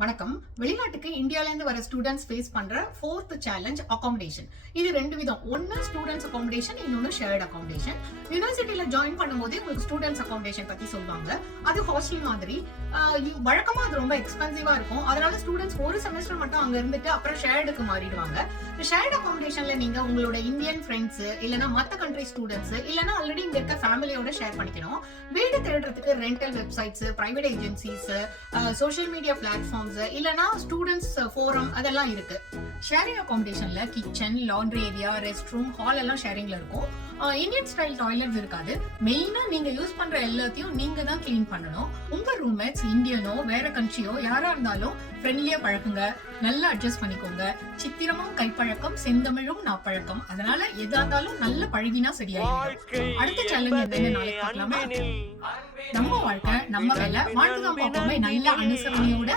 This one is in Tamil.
வணக்கம். வெளிநாட்டுக்கு இந்தியால இருந்து வர ஸ்டூடெண்ட்ஸ் ஃபேஸ் பண்ற ஃபோர்த் சேலஞ்ச் அகாமடேஷன் இது ரெண்டு விதம். ஒன்னு ஸ்டூடெண்ட்ஸ் அகாமடேஷன் இன்னொன்னு ஷேர்ட் அகாமடேஷன் யூனிவர்சிட்டியில ஜாயின் பண்ணும்போது உங்களுக்கு ஸ்டூடெண்ட்ஸ் அகாமடேஷன் பத்தி சொல்லுவாங்க. அது ஹாஸ்டல் மாதிரி. வழக்கமா அது ரொம்ப எக்ஸ்பென்சிவா இருக்கும். அதனால ஸ்டூடெண்ட்ஸ் ஒரு செமஸ்டர் மட்டும் அங்க இருந்துட்டு அப்புறம் ஷேர்டுக்கு மாறிடுவாங்க. ஷேர்ட் அகாமடேஷன்ல நீங்க உங்களோட இந்தியன் ஃப்ரெண்ட்ஸ் இல்லனா மத்த கண்ட்ரி ஸ்டூடெண்ட்ஸ் இல்லனா ஆல்ரெடி இங்க இருக்க ஃபேமிலியோட ஷேர் பண்ணிக்கணும். வீடு தேடுறதுக்கு rental websites private agencies social media platform platforms இல்லனா ஸ்டூடெண்ட்ஸ் ஃபோரம் அதெல்லாம் இருக்கு. Sharing அகாமடேஷன்ல kitchen laundry area rest room hall எல்லாம் ஷேரிங்ல இருக்கும். இந்தியன் ஸ்டைல் டாய்லெட்ஸ் இருக்காது. மெயினா நீங்க யூஸ் பண்ற எல்லாத்தையும் நீங்க தான் க்ளீன் பண்ணணும். உங்க ரூம்மேட்ஸ் இந்தியனோ வேற கண்ட்ரியோ யாரா இருந்தாலும் ஃப்ரெண்ட்லியா பழக்குங்க நல்லா அட்ஜஸ்ட் பண்ணிக்கோங்க. சித்திரமும் கைப்பழக்கம் செந்தமிழும் நாப்பழக்கம். அதனால எதா இருந்தாலும் நல்ல பழகினா சரியாயிடும் அடுத்த சேலஞ்ச் என்னன்னு நம்ம வாழ்க்கை நம்ம வேலை வாழ்க்கை பார்ப்போமே. நல்ல அனுசரணையோட